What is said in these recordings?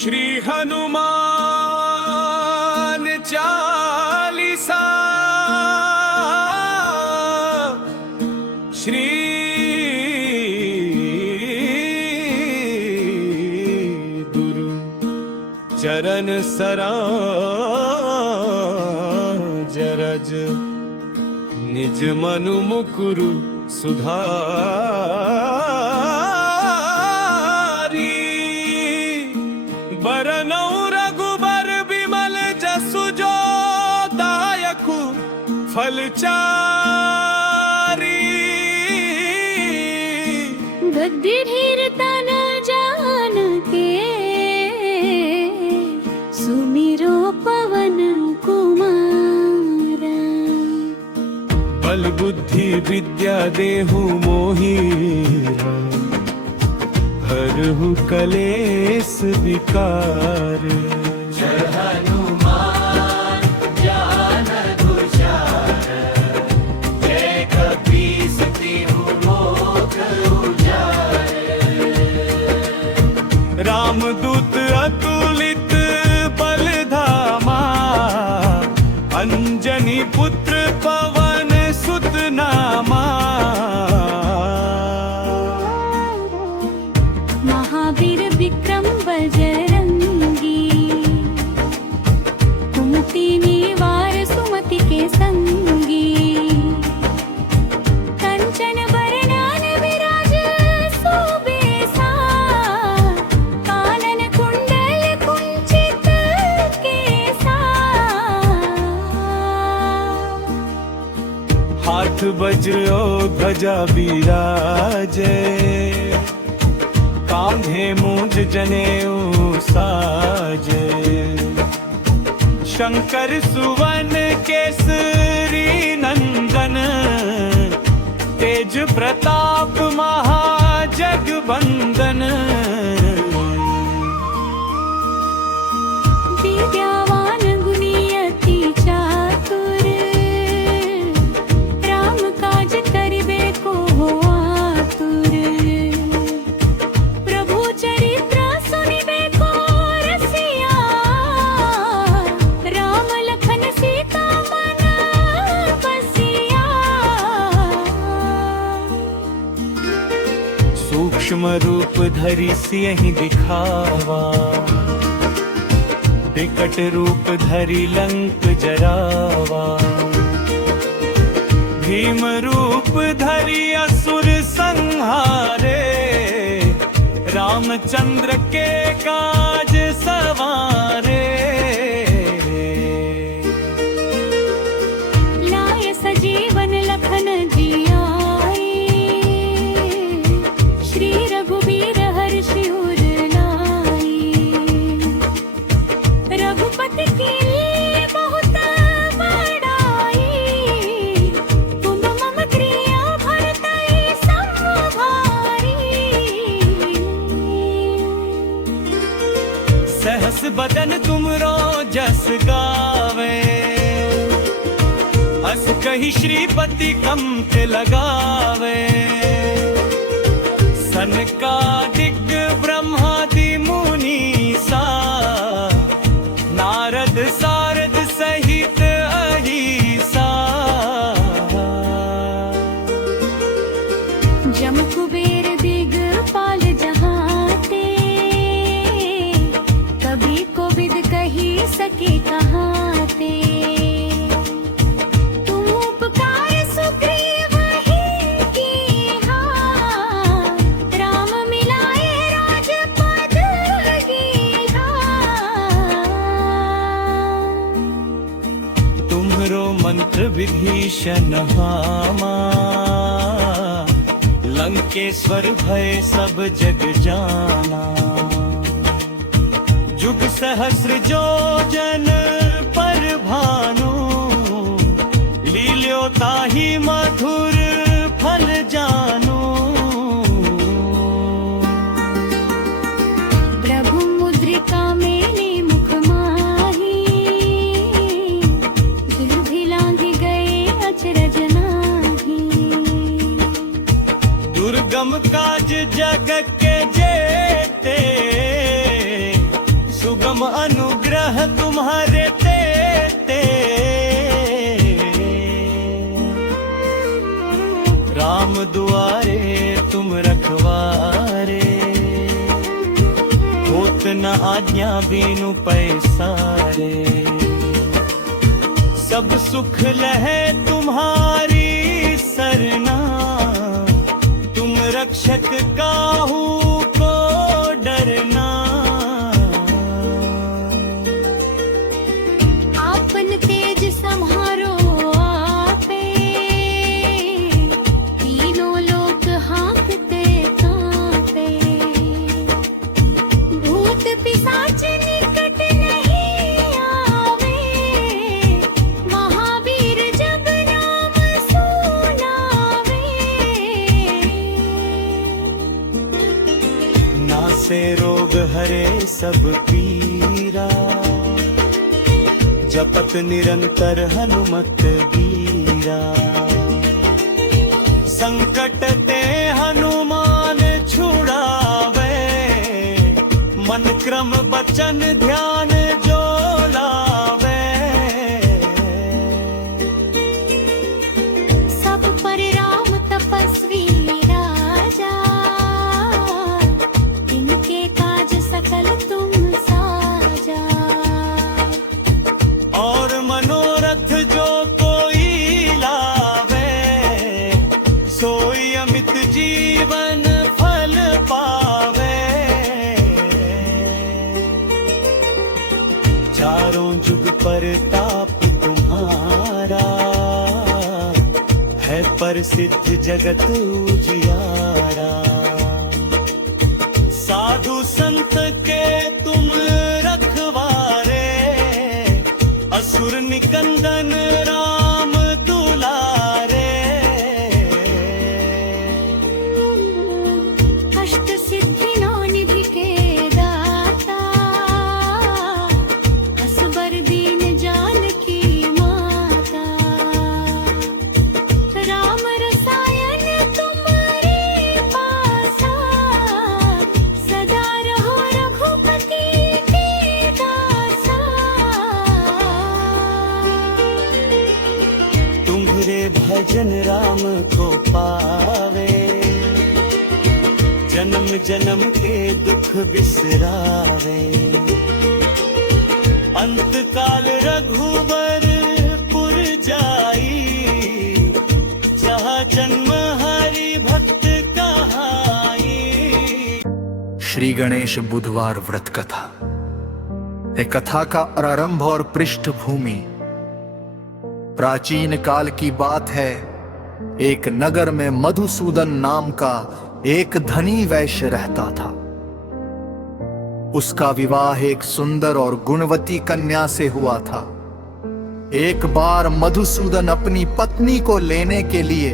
श्री हनुमान चालीसा। श्री गुरु चरण सरोज रज, निज मनु मुकुरु सुधारी। बरनौ रघुबर बिमल जसु जो दायकु फलचारी। बुद्धि धीरता न जान के, सुमिरो पवन कुमार। बल बुद्धि विद्या देहु मोहि, हरहु कलेस विकार। जय हनुमान ज्ञान गुसार, जय कपीस तिहु लोक उजारे। रामदूत अतुलित बल धामा, अंजनी पुत्र पवन सुत नामा। महावीर विक्रम बजरंगी, कुमति निवार सुमति के संगी। कंचन बरनान विराज सुबेसा, कानन कुंडल कुंचित केसा। हाथ वज्र और ध्वजा विराजे, कांधे मूंज जनेऊ साजे। शंकर सुवन केसरी नंदन, तेज प्रताप महाजगबंदन। विद्यावान गुणी अति चातुर, राम काज करिबे को आतुर। प्रभु चरित्र सुनिबे को रसिया, राम लखन सीता मन बसिया। सूक्ष्म रूप धरि सियहि दिखावा, विकट रूप धरि लंक जरावा। भीम रूप धरि असुर संहारे, रामचंद्र के काज सवारे। लाय सजीवन लखन जियाए, श्री रघुबीर हर्षि उर लाए। रघुपति की बहुत बड़ाई, तुम मम प्रिय भरतहि संभारी। सहस बदन तुमरो जस गावे, अस कहि श्रीपति कंठ लगावे। सनकादिक ब्रह्मादि मुनीसा, नारद सारद सहित अहिसा। जम कुबेर दिगपाल जहाते, कभी कोविद कही सके कहाते। तुम उपकार सुग्रीव ही कीन्हा, राम मिलाए राजपद गीन्हा। तुम्हरो मंत्र विभीषण हामा, लंकेश्वर भय सब जग जाना। जुग सहस्र जो जन पर भानु, लील्यो ताहि मधुर फल जानु। प्रभु मुद्रिका मेली मुख माही, दुर्धि लांघि गए अचरज नाही। दुर्गम काज जग के जेते, न आज्ञा बीनु पैसारे। सब सुख लहे तुम्हारी सरना, तुम रक्षक काहू को डरना। आपन तेज सम्हारो आपे, तीनों लोक हाँकते कांपे। भूत पिशाच निकट नहीं आवे, महावीर जब नाम सुनावे। नासे रोग हरे सब पीरा, जपत निरंतर हनुमत वीरा। संकट ते हनुमान छुड़ावे, मन क्रम बचन ध्यान जो लावे। सब पर राम तपस्वी राजा, इनके काज सकल तुम साजा। और मनोरथ जो कोई लावे, सोई अमित जीवन फल पावे। चारों जुग पर ताप तुम्हारा, है प्रसिद्ध जगत उजियारा। साधु संत के तुम रखवारे, असुर निकंदन राम दुलारे। अष्ट सिद्धि नौ निधि के दाता, असबर दीन जानकी माता। राम रसायन तुम्हारे पासा, सदा रहो रघुपति के दासा। तुम्हारे भजन राम को पावे, जन्म जन्म के दुख बिसरावे। अंत काल रघुबर पुर जाई, जहाँ जन्म हरि भक्त कहाई। श्री गणेश बुधवार व्रत कथा। ये कथा का आरंभ और पृष्ठभूमि प्राचीन काल की बात है। एक नगर में मधुसूदन नाम का एक धनी वैश्य रहता था। उसका विवाह एक सुंदर और गुणवती कन्या से हुआ था। एक बार मधुसूदन अपनी पत्नी को लेने के लिए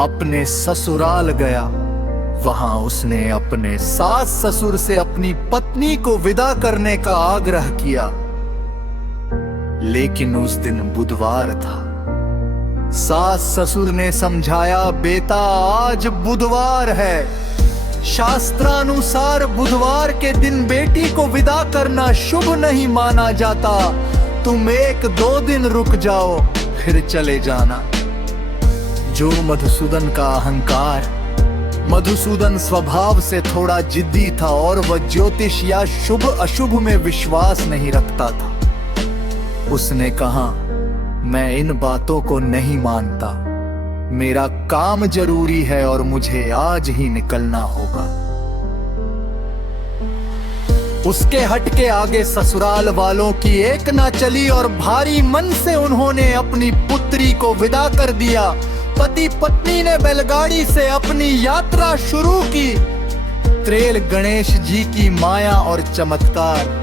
अपने ससुराल गया। वहां उसने अपने सास ससुर से अपनी पत्नी को विदा करने का आग्रह किया, लेकिन उस दिन बुधवार था। सास ससुर ने समझाया, बेटा आज बुधवार है, शास्त्रानुसार बुधवार के दिन बेटी को विदा करना शुभ नहीं माना जाता। तुम 1-2 दिन रुक जाओ फिर चले जाना। जो मधुसूदन का अहंकार, मधुसूदन स्वभाव से थोड़ा जिद्दी था और वह ज्योतिष या शुभ अशुभ में विश्वास नहीं रखता था। उसने कहा, मैं इन बातों को नहीं मानता, मेरा काम जरूरी है और मुझे आज ही निकलना होगा। उसके हट के आगे ससुराल वालों की एक ना चली और भारी मन से उन्होंने अपनी पुत्री को विदा कर दिया। पति पत्नी ने बैलगाड़ी से अपनी यात्रा शुरू की। त्रेल गणेश जी की माया और चमत्कार।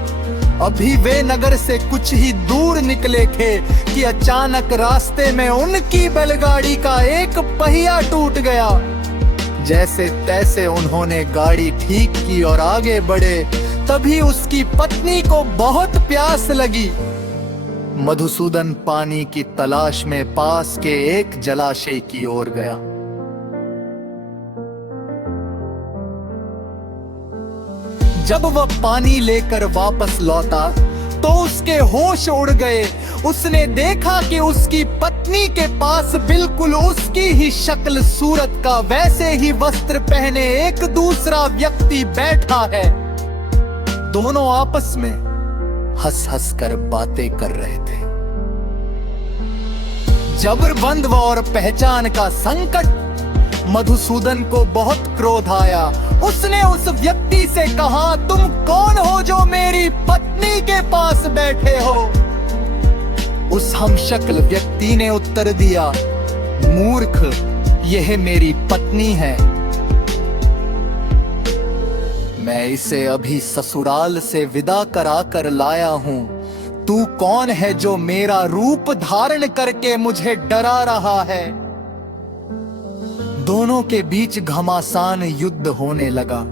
अभी वे नगर से कुछ ही दूर निकले थे कि अचानक रास्ते में उनकी बैलगाड़ी का एक पहिया टूट गया। जैसे तैसे उन्होंने गाड़ी ठीक की और आगे बढ़े। तभी उसकी पत्नी को बहुत प्यास लगी। मधुसूदन पानी की तलाश में पास के एक जलाशय की ओर गया। जब वह पानी लेकर वापस लौटा तो उसके होश उड़ गए। उसने देखा कि उसकी पत्नी के पास बिल्कुल उसकी ही शक्ल सूरत का वैसे ही वस्त्र पहने एक दूसरा व्यक्ति बैठा है। दोनों आपस में हंस हंस कर बातें कर रहे थे। जबरबंद और पहचान का संकट। मधुसूदन को बहुत क्रोध आया। उसने उस व्यक्ति से कहा, तुम कौन हो जो मेरी पत्नी के पास बैठे हो? उस हमशक्ल व्यक्ति ने उत्तर दिया, मूर्ख, यह मेरी पत्नी है। मैं इसे अभी ससुराल से विदा करा कर लाया हूँ। तू कौन है जो मेरा रूप धारण करके मुझे डरा रहा है? दोनों के बीच घमासान युद्ध होने लगा।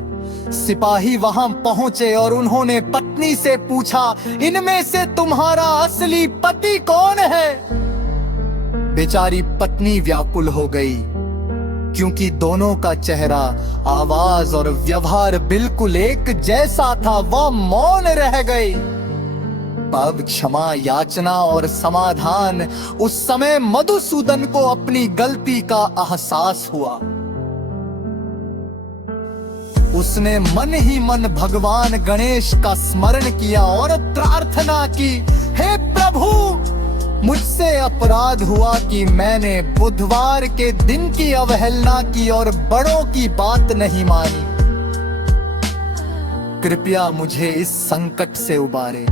सिपाही वहां पहुंचे और उन्होंने पत्नी से पूछा, इनमें से तुम्हारा असली पति कौन है? बेचारी पत्नी व्याकुल हो गई, क्योंकि दोनों का चेहरा, आवाज और व्यवहार बिल्कुल एक जैसा था। वह मौन रह गई। अब क्षमा याचना और समाधान। उस समय मधुसूदन को अपनी गलती का एहसास हुआ। उसने मन ही मन भगवान गणेश का स्मरण किया और प्रार्थना की, हे प्रभु, मुझसे अपराध हुआ कि मैंने बुधवार के दिन की अवहेलना की और बड़ों की बात नहीं मानी। कृपया मुझे इस संकट से उबारे।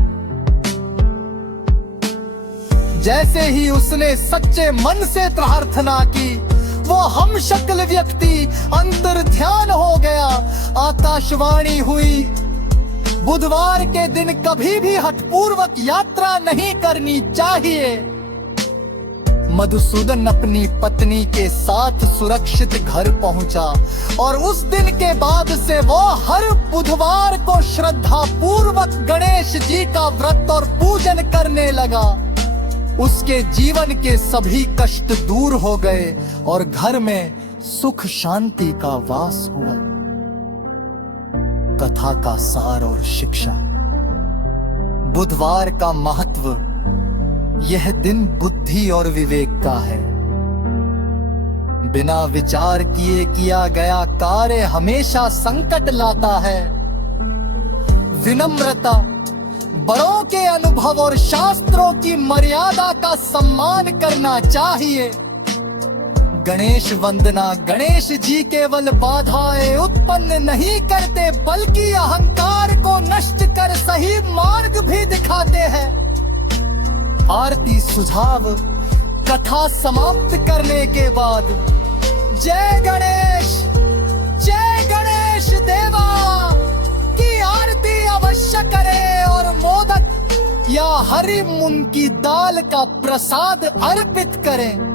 जैसे ही उसने सच्चे मन से प्रार्थना की, वो हमशक्ल व्यक्ति अंतर्ध्यान हो गया। आकाशवाणी हुई, बुधवार के दिन कभी भी हठपूर्वक यात्रा नहीं करनी चाहिए। मधुसूदन अपनी पत्नी के साथ सुरक्षित घर पहुंचा और उस दिन के बाद से वो हर बुधवार को श्रद्धा पूर्वक गणेश जी का व्रत और पूजन करने लगा। उसके जीवन के सभी कष्ट दूर हो गए और घर में सुख शांति का वास हुआ। कथा का सार और शिक्षा। बुधवार का महत्व। यह दिन बुद्धि और विवेक का है। बिना विचार किए किया गया कार्य हमेशा संकट लाता है। विनम्रता, बड़ों के अनुभव और शास्त्रों की मर्यादा का सम्मान करना चाहिए। गणेश वंदना। गणेश जी केवल बाधाएं उत्पन्न नहीं करते, बल्कि अहंकार को नष्ट कर सही मार्ग भी दिखाते हैं। आरती सुझाव। कथा समाप्त करने के बाद जय गणेश देवा की आरती अवश्य करें और मोदक या हरी मूंग की दाल का प्रसाद अर्पित करें।